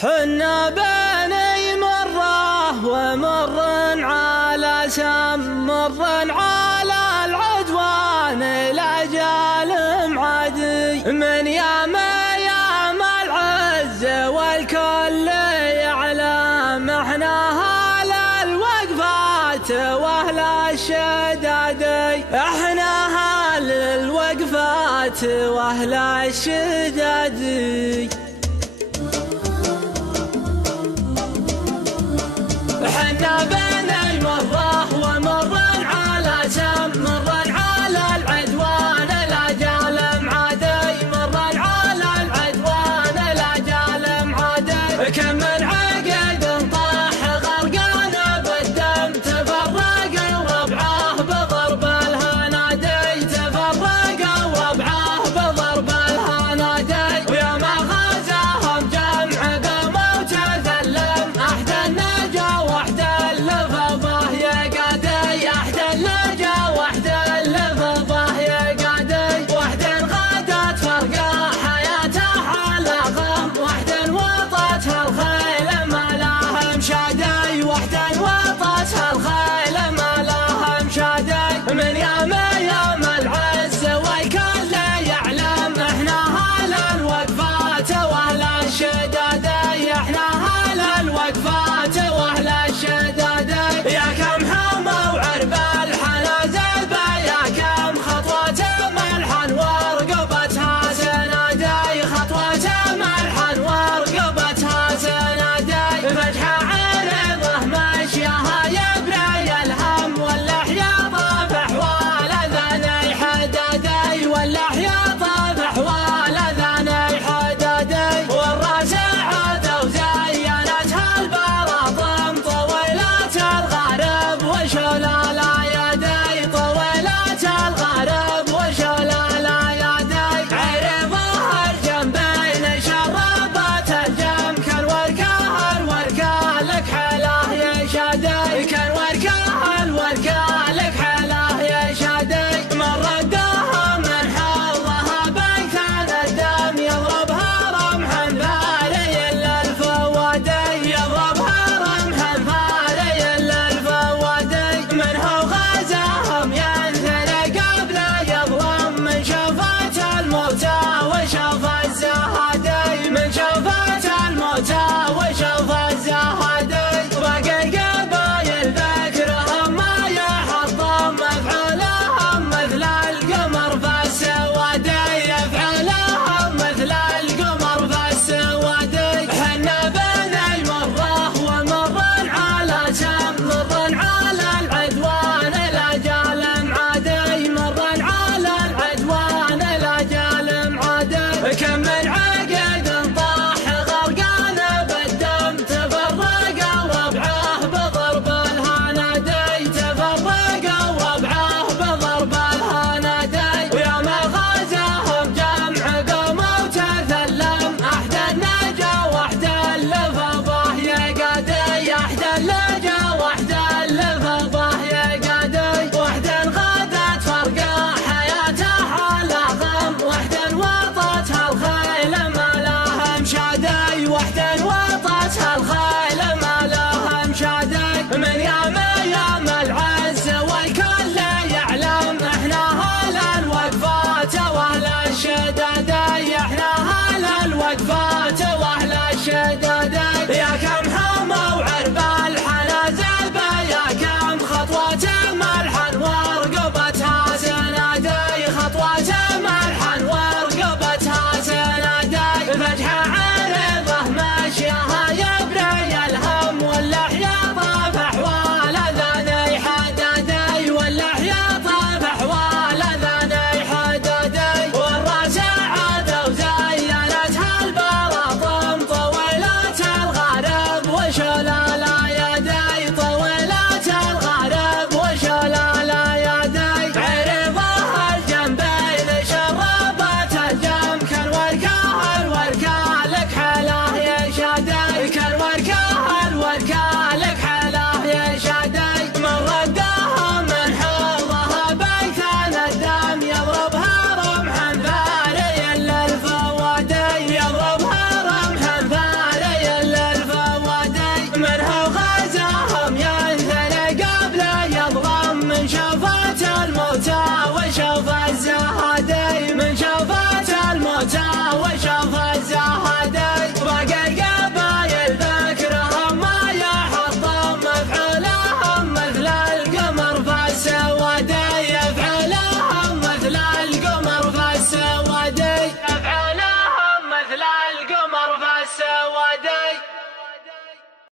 حنا بني مرة ومر على سم، مر على العدوان الأجال معدي، من يام العز والكل يعلم احنا أهل الوقفات واهل الشدادي، احنا أهل الوقفات واهل الشدادي. حنا بني مرة ومر على سم، مر على العدوان الأجال معدي، مر على العدوان الأجال معدي، كم من عقد طاح غرقان بالدم، تفرق وربعه بضرب الهنادي، تفرق وربعه بضرب الهنادي، ويا ما غزاهم جمع بموت ذلم، أحد النجا وحد اللفظه يا قادي، أحد النجا وحد اللفظه يا قادي، وحد غدت فرقا حياته على غم، وحد وطتها الخيل ما لها مشادي، وحد وطتها الخيل ما لها مشادي، من يام العز والكل يعلم احنا أهل الوقفات واهل الشدادي، احنا أهل الوقفات واهل الشدادي، يا كم حمى وعرب الحلا زلبة، يا كم خطوة ملحن ورقبتها سنادي، خطوة ملحن